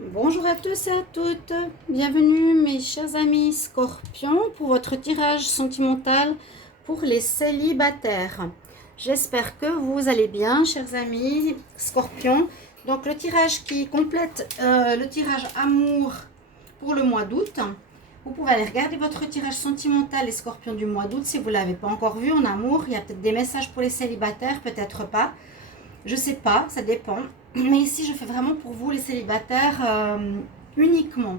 Bonjour à tous et à toutes, bienvenue mes chers amis Scorpions pour votre tirage sentimental pour les célibataires. J'espère que vous allez bien, chers amis Scorpions. Donc le tirage qui complète le tirage amour pour le mois d'août. Vous pouvez aller regarder votre tirage sentimental les Scorpions du mois d'août si vous ne l'avez pas encore vu en amour. Il y a peut-être des messages pour les célibataires, peut-être pas. Je sais pas, ça dépend. Mais ici, je fais vraiment pour vous, les célibataires, uniquement.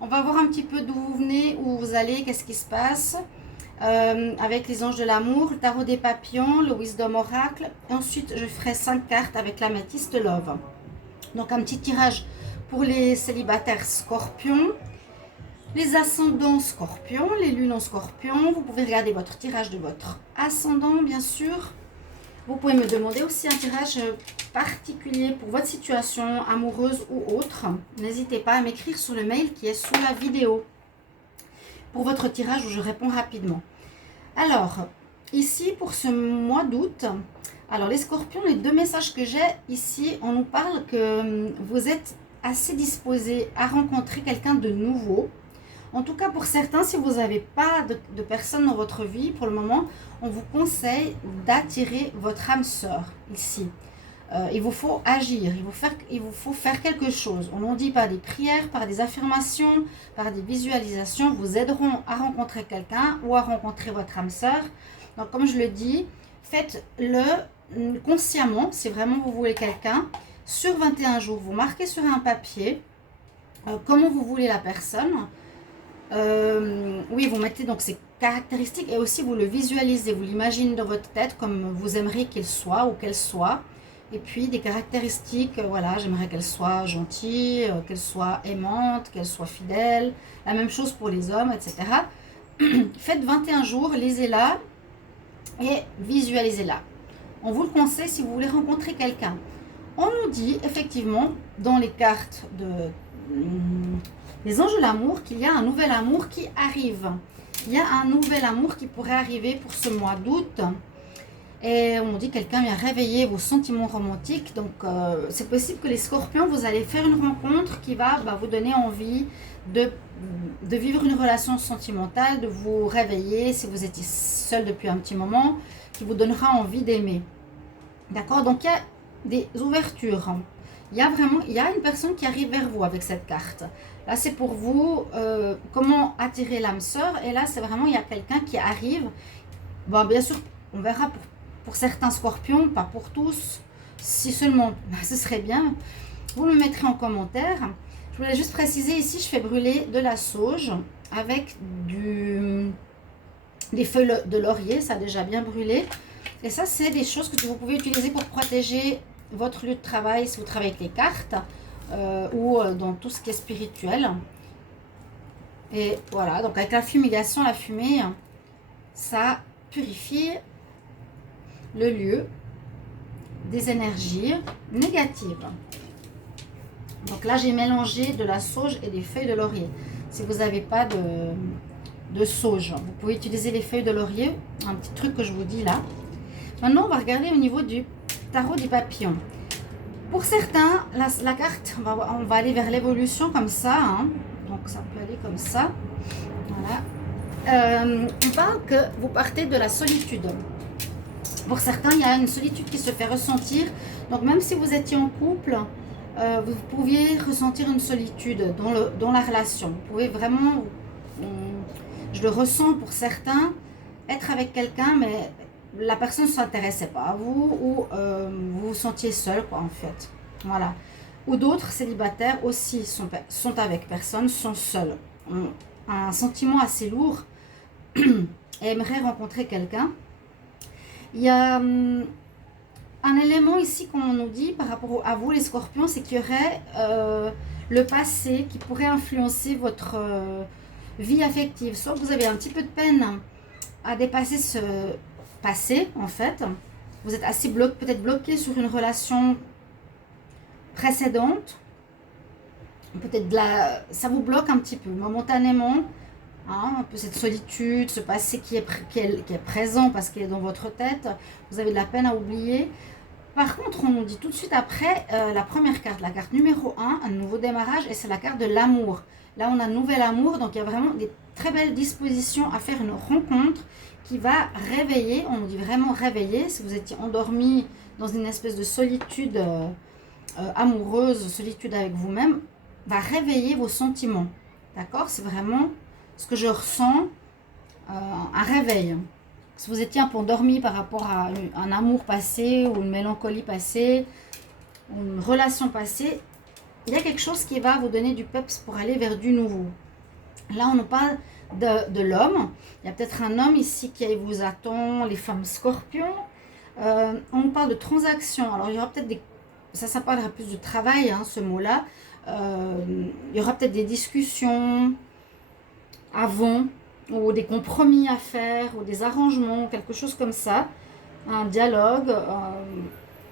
On va voir un petit peu d'où vous venez, où vous allez, qu'est-ce qui se passe. Avec les anges de l'amour, le tarot des papillons, le wisdom oracle. Et ensuite, je ferai 5 cartes avec l'améthyste love. Donc, un petit tirage pour les célibataires scorpions. Les ascendants scorpions, les lunes en scorpion. Vous pouvez regarder votre tirage de votre ascendant, bien sûr. Vous pouvez me demander aussi un tirage particulier pour votre situation amoureuse ou autre. N'hésitez pas à m'écrire sur le mail qui est sous la vidéo pour votre tirage où je réponds rapidement. Alors, ici pour ce mois d'août, alors les scorpions, les deux messages que j'ai ici, on nous parle que vous êtes assez disposés à rencontrer quelqu'un de nouveau. En tout cas, pour certains, si vous n'avez pas de personne dans votre vie pour le moment, on vous conseille d'attirer votre âme sœur ici. Il vous faut agir, il vous faut faire quelque chose. On nous dit par des prières, par des affirmations, par des visualisations, vous aideront à rencontrer quelqu'un ou à rencontrer votre âme sœur. Donc, comme je le dis, faites-le consciemment, si vraiment vous voulez quelqu'un. Sur 21 jours, vous marquez sur un papier comment vous voulez la personne. Oui, vous mettez donc ces caractéristiques et aussi vous le visualisez, vous l'imaginez dans votre tête comme vous aimeriez qu'il soit ou qu'elle soit. Et puis des caractéristiques, voilà, j'aimerais qu'elle soit gentille, qu'elle soit aimante, qu'elle soit fidèle. La même chose pour les hommes, etc. Faites 21 jours, lisez-la et visualisez-la. On vous le conseille si vous voulez rencontrer quelqu'un. On nous dit effectivement dans les cartes les anges de l'amour qu'il y a un nouvel amour qui arrive. Il y a un nouvel amour qui pourrait arriver pour ce mois d'août. Et on dit que quelqu'un vient réveiller vos sentiments romantiques. Donc c'est possible que les scorpions, vous allez faire une rencontre qui va vous donner envie de vivre une relation sentimentale, de vous réveiller si vous étiez seul depuis un petit moment, qui vous donnera envie d'aimer. D'accord? Donc il y a des ouvertures. Il y a une personne qui arrive vers vous avec cette carte. Là, c'est pour vous, comment attirer l'âme sœur. Et là, c'est vraiment, il y a quelqu'un qui arrive. Bon, bien sûr, on verra pour certains scorpions, pas pour tous. Si seulement, ce serait bien. Vous me mettrez en commentaire. Je voulais juste préciser, ici, je fais brûler de la sauge avec des feuilles de laurier. Ça a déjà bien brûlé. Et ça, c'est des choses que vous pouvez utiliser pour protéger votre lieu de travail si vous travaillez avec les cartes ou dans tout ce qui est spirituel. Et voilà, donc avec la fumigation, la fumée, ça purifie le lieu des énergies négatives. Donc là, j'ai mélangé de la sauge et des feuilles de laurier. Si vous n'avez pas de sauge, vous pouvez utiliser les feuilles de laurier, un petit truc que je vous dis là. Maintenant, on va regarder au niveau du tarot des papillons. Pour certains, la carte, on va aller vers l'évolution comme ça. Hein. Donc, ça peut aller comme ça. Voilà. On parle que vous partez de la solitude. Pour certains, il y a une solitude qui se fait ressentir. Donc, même si vous étiez en couple, vous pouviez ressentir une solitude dans la relation. Vous pouvez vraiment, je le ressens pour certains, être avec quelqu'un, mais la personne ne s'intéressait pas à vous ou vous vous sentiez seul, quoi, en fait. Voilà. Ou d'autres célibataires aussi sont avec personne, sont seuls. Ont un sentiment assez lourd et aimeraient rencontrer quelqu'un. Il y a un élément ici qu'on nous dit par rapport à vous, les scorpions, c'est qu'il y aurait le passé qui pourrait influencer votre vie affective. Soit vous avez un petit peu de peine à dépasser ce passé, en fait. Vous êtes assez peut-être bloqué sur une relation précédente. Peut-être ça vous bloque un petit peu momentanément. Hein, un peu cette solitude, ce passé qui est présent parce qu'il est dans votre tête. Vous avez de la peine à oublier. Par contre, on nous dit tout de suite après la première carte, la carte numéro un nouveau démarrage, et c'est la carte de l'amour. Là, on a nouvel amour, donc il y a vraiment des très belles dispositions à faire une rencontre qui va réveiller, on nous dit vraiment réveiller, si vous étiez endormi dans une espèce de solitude amoureuse, solitude avec vous-même, va réveiller vos sentiments. D'accord? C'est vraiment ce que je ressens, un réveil. Si vous étiez un peu endormi par rapport à un amour passé ou une mélancolie passée, ou une relation passée, il y a quelque chose qui va vous donner du peps pour aller vers du nouveau. Là, on nous parle de l'homme. Il y a peut-être un homme ici qui vous attend, les femmes scorpions. On nous parle de transactions. Alors, il y aura peut-être des... Ça parlera plus de travail, hein, ce mot-là. Il y aura peut-être des discussions avant, ou des compromis à faire, ou des arrangements, quelque chose comme ça. Un dialogue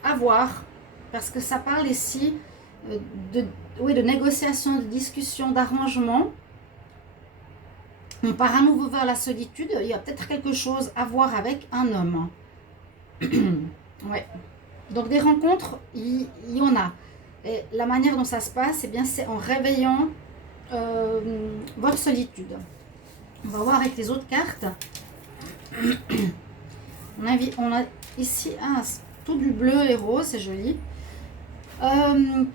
à voir. Parce que ça parle ici de négociation, de discussion, d'arrangement. On part à nouveau vers la solitude. Il y a peut-être quelque chose à voir avec un homme. Ouais. Donc des rencontres, il y en a. Et la manière dont ça se passe, eh bien, c'est en réveillant votre solitude. On va voir avec les autres cartes. On a ici tout du bleu et rose, c'est joli.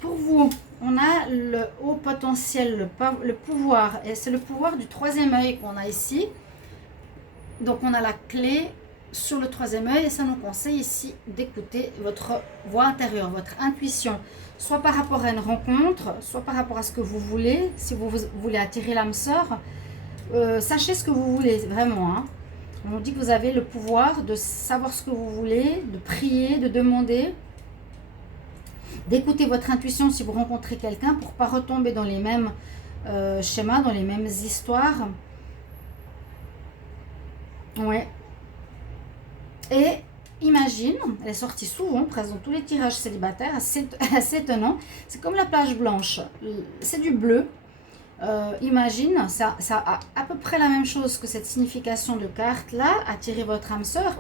Pour vous, on a le haut potentiel, le pouvoir, et c'est le pouvoir du troisième œil qu'on a ici. Donc on a la clé sur le troisième œil, et ça nous conseille ici d'écouter votre voix intérieure, votre intuition, soit par rapport à une rencontre, soit par rapport à ce que vous voulez. Si vous voulez attirer l'âme sœur, sachez ce que vous voulez, vraiment, hein. On nous dit que vous avez le pouvoir de savoir ce que vous voulez, de prier, de demander, d'écouter votre intuition si vous rencontrez quelqu'un pour ne pas retomber dans les mêmes schémas, dans les mêmes histoires. Ouais. Et imagine, elle est sortie souvent, présente tous les tirages célibataires, assez étonnant. C'est comme la page blanche, c'est du bleu. Imagine, ça a à peu près la même chose que cette signification de carte là, attirer votre âme sœur.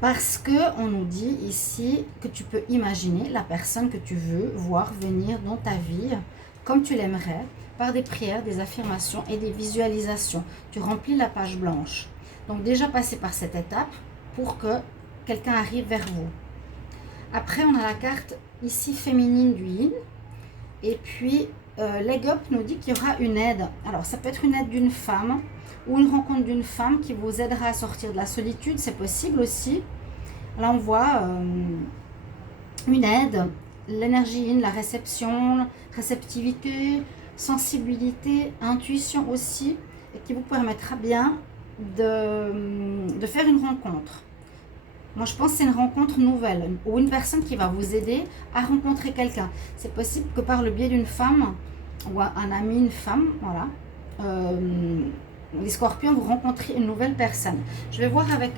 Parce que on nous dit ici que tu peux imaginer la personne que tu veux voir venir dans ta vie comme tu l'aimerais, par des prières, des affirmations et des visualisations. Tu remplis la page blanche. Donc déjà passer par cette étape pour que quelqu'un arrive vers vous. Après, on a la carte ici féminine du yin. Et puis, Leg Up nous dit qu'il y aura une aide. Alors, ça peut être une aide d'une femme ou une rencontre d'une femme qui vous aidera à sortir de la solitude. C'est possible aussi. Là, on voit une aide, l'énergie yin, la réception, réceptivité, sensibilité, intuition aussi, et qui vous permettra bien de faire une rencontre. Moi, je pense que c'est une rencontre nouvelle ou une personne qui va vous aider à rencontrer quelqu'un. C'est possible que par le biais d'une femme ou un ami, une femme, voilà, les scorpions, vous rencontrez une nouvelle personne. Je vais voir avec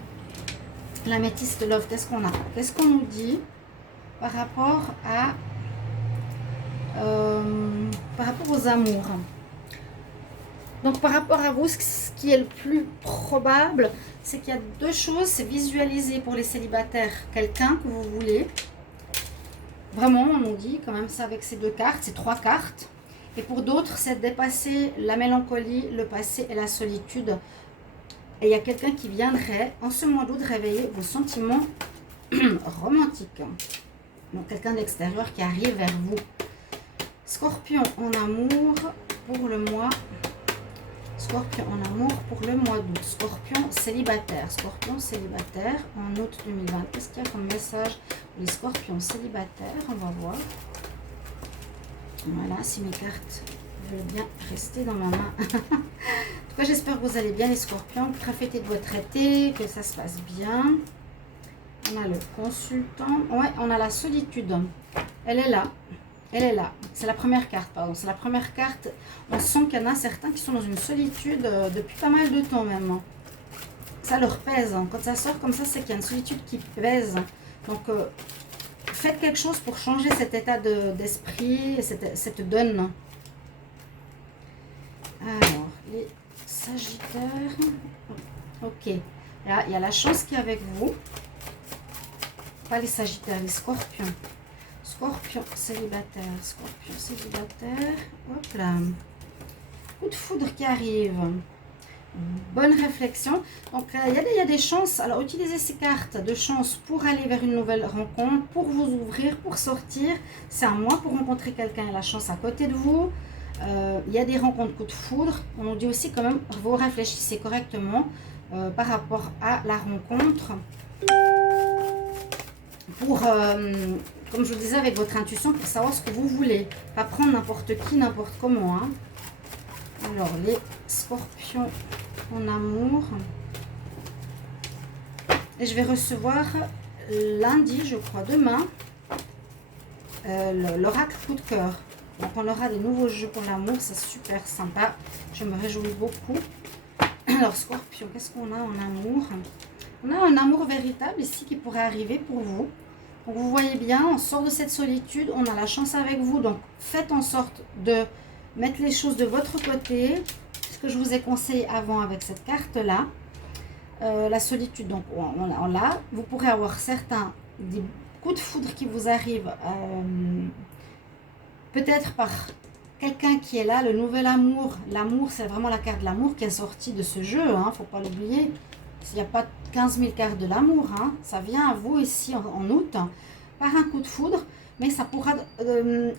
l'améthyste love, qu'est-ce qu'on a? Qu'est-ce qu'on nous dit par rapport aux amours? Donc par rapport à vous, ce qui est le plus probable, c'est qu'il y a deux choses. C'est visualiser pour les célibataires quelqu'un que vous voulez. Vraiment, on nous dit quand même ça avec ces deux cartes, ces trois cartes. Et pour d'autres, c'est dépasser la mélancolie, le passé et la solitude. Et il y a quelqu'un qui viendrait en ce mois d'août réveiller vos sentiments romantiques. Donc quelqu'un d'extérieur qui arrive vers vous. Scorpion en amour pour le mois. Scorpion en amour pour le mois d'août. Scorpion célibataire. Scorpion célibataire en août 2020. Qu'est-ce qu'il y a comme message pour les scorpions célibataires? On va voir. Voilà, si mes cartes veulent bien rester dans ma main. En tout cas, j'espère que vous allez bien les scorpions. Profitez de votre été, que ça se passe bien. On a le consultant. Ouais, on a la solitude. Elle est là. Elle est là. C'est la première carte, pardon. C'est la première carte. On sent qu'il y en a certains qui sont dans une solitude depuis pas mal de temps même. Ça leur pèse. Quand ça sort comme ça, c'est qu'il y a une solitude qui pèse. Donc, faites quelque chose pour changer cet état d'esprit, cette donne. Alors, les sagittaires. Ok. Là, il y a la chance qui est avec vous. pas les sagittaires, les scorpions. Scorpion célibataire, scorpion célibataire. Hop là. Coup de foudre qui arrive. Bonne réflexion. Donc, il y a des chances. Alors, utilisez ces cartes de chance pour aller vers une nouvelle rencontre, pour vous ouvrir, pour sortir. C'est un mois pour rencontrer quelqu'un et la chance à côté de vous. Il y a des rencontres coup de foudre. On nous dit aussi quand même, vous réfléchissez correctement par rapport à la rencontre. Pour, comme je vous disais, avec votre intuition, pour savoir ce que vous voulez. Pas prendre n'importe qui, n'importe comment. Hein. Alors, les scorpions en amour. Et je vais recevoir lundi, je crois, demain, l'oracle coup de cœur. Donc, on aura des nouveaux jeux pour l'amour. C'est super sympa. Je me réjouis beaucoup. Alors, scorpion, qu'est-ce qu'on a en amour? On a un amour véritable ici qui pourrait arriver pour vous. Donc, vous voyez bien, on sort de cette solitude. On a la chance avec vous. Donc, faites en sorte de mettre les choses de votre côté, ce que je vous ai conseillé avant avec cette carte-là. La solitude, donc on l'a. Vous pourrez avoir certains des coups de foudre qui vous arrivent, peut-être par quelqu'un qui est là, le nouvel amour. L'amour, c'est vraiment la carte de l'amour qui est sortie de ce jeu, hein, faut pas l'oublier. Il n'y a pas 15 000 cartes de l'amour, hein. Ça vient à vous ici en août, hein, par un coup de foudre. Mais ça pourra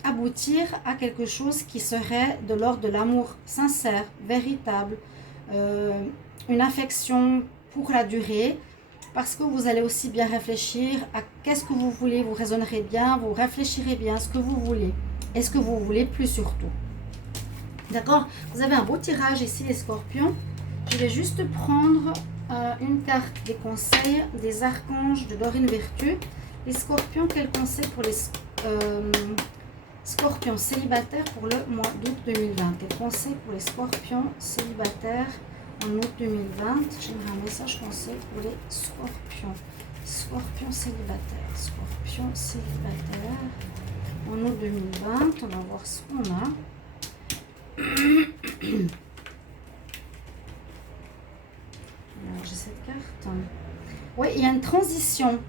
aboutir à quelque chose qui serait de l'ordre de l'amour sincère, véritable, une affection pour la durée, parce que vous allez aussi bien réfléchir à qu'est-ce que vous voulez, vous raisonnerez bien, vous réfléchirez bien à ce que vous voulez, et ce que vous voulez plus surtout. D'accord? Vous avez un beau tirage ici, les scorpions. Je vais juste prendre une carte des conseils des archanges de Dorine Virtue. Les scorpions, quel conseil pour les scorpions célibataires pour le mois d'août 2020? Quel conseil pour les scorpions célibataires en août 2020? J'aimerais un message conseil pour les scorpions. Scorpions célibataires. Scorpions célibataires en août 2020. On va voir ce qu'on a. Alors, j'ai cette carte. Oui, il y a une transition.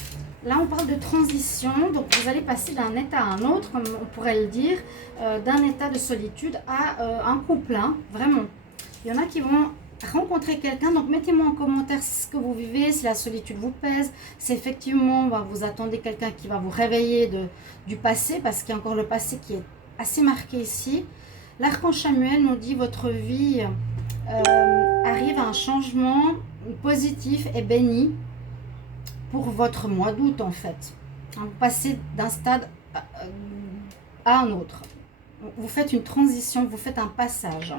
Là, on parle de transition, donc vous allez passer d'un état à un autre, comme on pourrait le dire, d'un état de solitude à un couple, hein, vraiment. Il y en a qui vont rencontrer quelqu'un, donc mettez-moi en commentaire ce que vous vivez, si la solitude vous pèse, si effectivement vous attendez quelqu'un qui va vous réveiller du passé, parce qu'il y a encore le passé qui est assez marqué ici. L'archange Chamuel nous dit votre vie arrive à un changement positif et béni pour votre mois d'août en fait. Vous passez d'un stade à un autre. Vous faites une transition, vous faites un passage.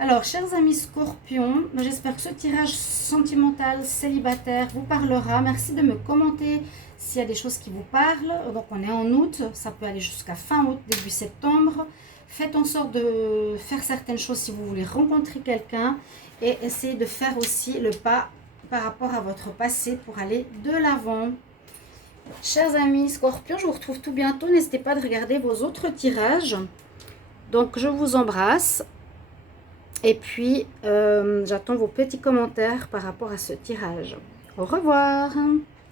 Alors, chers amis scorpions, j'espère que ce tirage sentimental, célibataire vous parlera. Merci de me commenter s'il y a des choses qui vous parlent. Donc, on est en août, ça peut aller jusqu'à fin août, début septembre. Faites en sorte de faire certaines choses si vous voulez rencontrer quelqu'un et essayez de faire aussi le pas par rapport à votre passé pour aller de l'avant. Chers amis scorpions, je vous retrouve tout bientôt. N'hésitez pas de regarder vos autres tirages. Donc, je vous embrasse. Et puis, j'attends vos petits commentaires par rapport à ce tirage. Au revoir,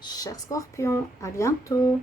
chers scorpions. À bientôt.